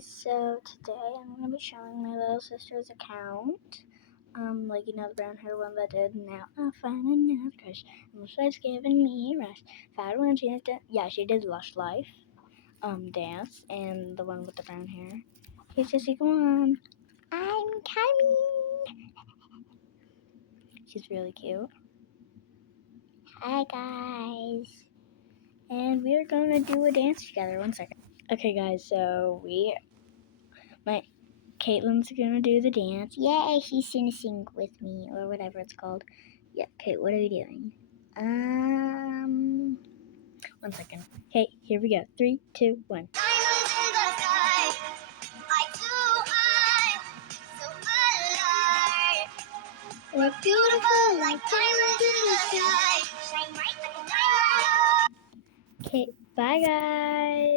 So today I'm going to be showing my little sister's account. The brown hair one that did now I'm fine enough crush. And the sweat's giving me a rush. Fat one she did, yeah, she did Lush Life, dance, and the one with the brown hair. Hey sissy, come on. I'm coming. She's really cute. Hi guys. And we're gonna do a dance together. 1 second. Okay guys, so Caitlin's gonna do the dance. Yay, she's gonna sing with me, or whatever it's called. Yeah, okay, what are we doing? 1 second. Okay, here we go. 3, 2, 1. We're beautiful like diamonds in the sky. Shine bright like a diamond. Okay, bye guys.